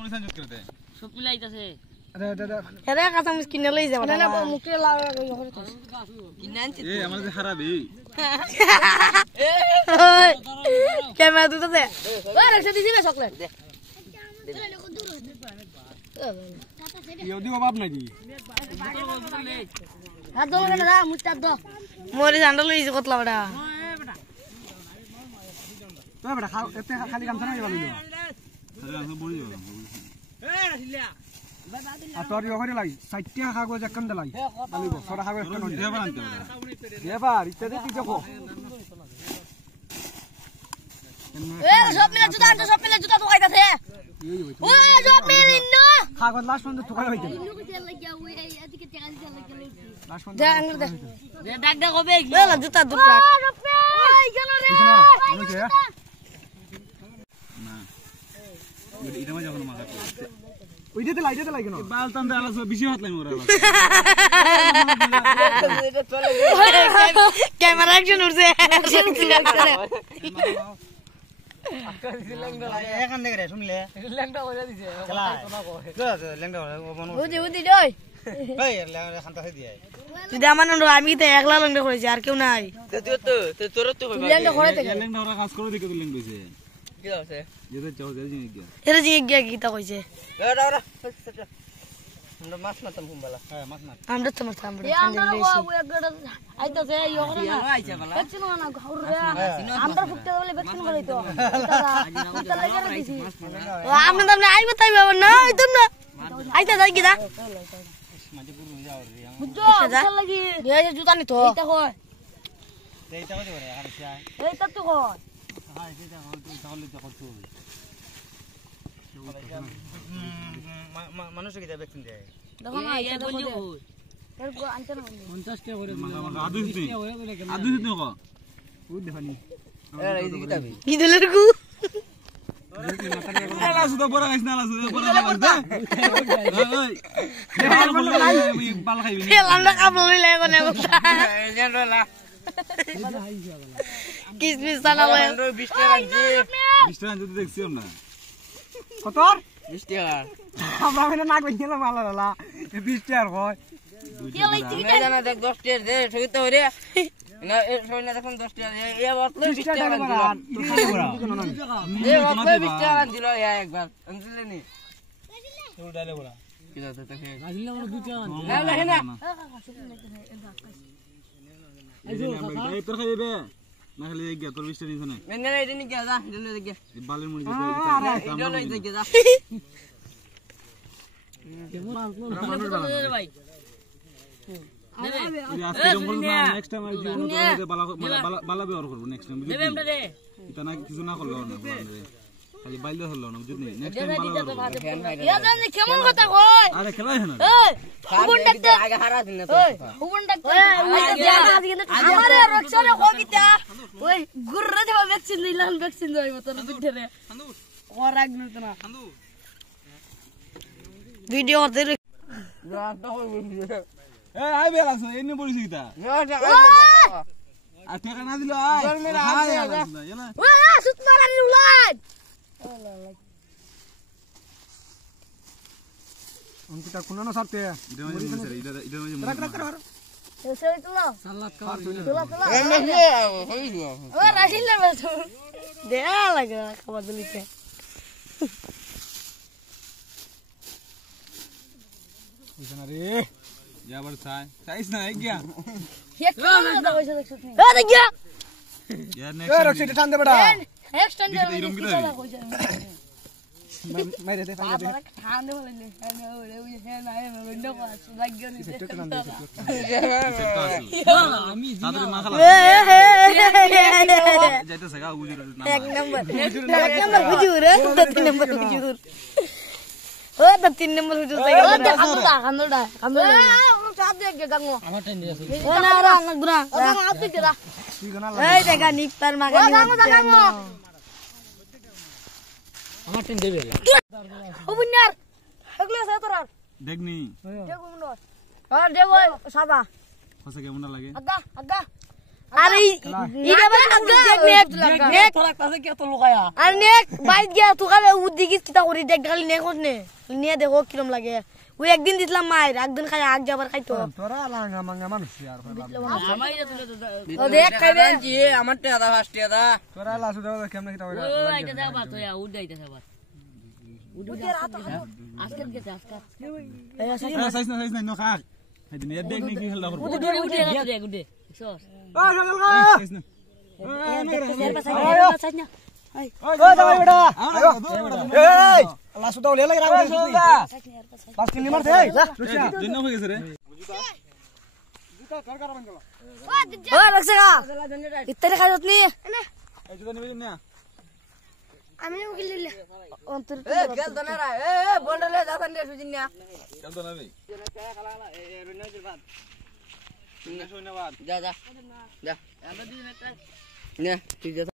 কাঁচামরিচ আনজুত করে দে সব মিলাইতাছে আরে কাঁচামরিচ কিনে লই যাবা না মুখে লাগা কিনে আনছি এই আমার যে খারাপ এই ক্যামেরা দুটোতে ওই রাখছে দিছি না চকলেট দে ইও দিও বাপ নাকি হাত দাও না মুস্তাদ দাও মোরে জান্ডা লইছে কতলা বড়া তো বড় এতে খালি কাম না ভালো আরে আমি বলি এই রাখিলা আর তোর ইও করে লাই 60 টাকা কাগজ একখান দে লাই আলিব ছড়া কাগজ একখান দেবা আনতে দেবার ইত্যাদি কি দেখো এ সব মিলে জুতা তো খাইতাছে ওই সব মিলে ইন্নো কাগজ লাস্ট পর্যন্ত ঠুকাই হইছে লাস্ট পর্যন্ত দে ডাক ডাক হবে লা জুতা দুটা ওই গেল রে না আমি কে না এটা মজা কোনো মাথা ওইটাতে লাই কেন বাল টানতে আলাস বেশি হাত লাই মোরা ক্যামেরা অ্যাকশন উঠছে আকাশ লেংডা লাগে এখান থেকে রে শুনলে লেংডা করে দিছে খেলা লেংডা বুঝি দই এই লেংডা খানটা হই দিয়ে তুই আমার না আমি তো একলা লেংডা করেছি আর কেউ নাই তোর তো কইবা লেংডা করে থেকে লেংডা ওরা কাজ করে দিকে তো লেংডা হইছে কি আছে যেতে চাও যে জিনিস গিয়া এরা জিগে গিয়া কি তা কইছে ওরা আমরা মাছ মারতাম কুম্বালা হ্যাঁ মাছ মাছ আমরা তো মারতাম আমরা আইতাছে ইও করে না আইছে বালা ভ্যাকসিন না ঘুরে আমরা ফুটতে বলে ভ্যাকসিন বলে তো তা লাগে দিছি আপনি তো আইব তাই বাবা না আইতো না আইতা যাই কি দা মাঝে পুরো যাও রে বুঝছো চল লাগি এই জুতা নি তো এইটা কই এইটা কত করে আর সে এইটা তো কই হ্যাঁ এটা হল তাহলে তো করতে হবে মানুষ কি দেবে ভ্যাকসিন দেয় দেখো না এই বলি এর গো আনতে না 50 টাকা করে আদু দিতে কো ওই দেখানি এই দিতাবি কি দিলের গু আলা সুদা বড় গাইছ না আলা সুদা বড় গাইছ ওই বাল খাইবি ফেলামটা কাপড় লইলে কোনে কথা জেনরলা কিসমিস সানালে 20 টাকা আনছি 20 টাকা যদি দেখছিও না কত 20 টাকা আমরা মানে না কই গেলাম আলালা 20 টাকা কয় কি লইছি না জানা দেখ 10 টাকা দে সইতে হইরে না এ সইনা দেখুন 10 টাকা এ বতলে 20 টাকা দিল এ বতলে 20 টাকা দিল একবার আনছিলে নি তোর ডালে বলা কি দাও তো খেয়ে আজিলা বড় 2 টাকা না লাগে না এই তোর খাইবে না খালি এক তোর 20 টাকা নিছ না মেনে এটা নি গয়া যা জলে দেখে এই বালের মুড়ি এটা লই দেখে যা ভাই আজকে জঙ্গল না নেক্সট টাইম আইজি বালা ব্যবহার করব নেক্সট টাইম বুঝলি এটা না কিছু না করলো না খালি বাইলে হলো না বুঝলি নেক্সট টাইম বালা ইয়া জানি কেমন কথা কই আরে খেলাই না এই উবনটাতে আগে হারা দিন না ওই উবনটাতে আমারে রক্ষারে কবিতা ওই গুররে দেবা ভ্যাকসিন দিলাম ভ্যাকসিন দেব তোর বিঠরে ওরাগ নতনা ভিডিও তে এ আই বেলাছ এনে বলিস কিটা আর টাকা না দিলো আই ওই সুত মারানি উলাই অঙ্কিতা কোন না সারতে এটা মানে এসে তুলো সালাদ খাওয়া ও রাখিলে বস দেয়া লাগে খাবার দিতে বুঝনা রে যাবার চাইছ না গিয়া এক কথা কইছ দেখছ তুমি এ দেখিয়া यार नेक्स्ट रक्षित टान दे बेटा नेक्स्ट टाइम কি কথা কইছ मेरे दे টান দে বলে নে ওরে ওই হে না এ গন্ড পাস লাগিও নি আমি তাদের মা খালা যাইতে সগা হুজুর নাম এক নম্বর হুজুর তিন নম্বর হুজুর ও তো তিন নম্বর হুজুর ও তো খান্দোড়া ও চাপ দে গে গাঙ্গো আমার টেন দিয়েছে ও না রা না গুরা ও গাঙ্গো আপনি কেরা তুই গানা এই দেখা নিপার মাগা ও গাঙ্গো আমার টেন দেবে ও বুনার হগলে সা তোর দেখনি দেখো মুন্ডর আর দেখো সাদা কসে কেমন লাগে আগা আর এইটা নেক তোরা কাছে কি এত লুকায়া আর নেক বাইট গিয়া তোকালে উদ্দিকি চিতা করি দেখ খালি নেক নে নিয়ে দেখো কিরম লাগে ওই একদিন দিছিলাম মায়ের একদিন খাই আগ যাবার খাইতো তোরা লাঙ্গা মাঙ্গা মানুষ আর ও দেখ খাইবে জি আমার টাকা ফার্স্ট টাকা তোরা লাসু দাও কেমনে কিতা কইরা ও আইতা যাবা তো ইয়া উড যাইতাছে আবার আজকে গেছে আজকে সাইজ না নো খা হেদিন এ দেখ নি কি খেললা করব উডে গুডে সস ও সাজল গা সাইজ না ও যাও বেটা এই লাসু দাও লে লাগা পাঁচ কিলো মারতে এই যা রুচিয়া জন্য হয়ে গেছে রে জুতা ঘর কার বাঙ্গলা ও রাখছে গা ইত্তারে খাইত নি এই জুতা নিবি না আমি উকিলিলে অন্তর এ গেল দনারা এ বন্ডলে যাবেন রে সুজিন না চল তো না ভাই যা যা যা নে তুই যা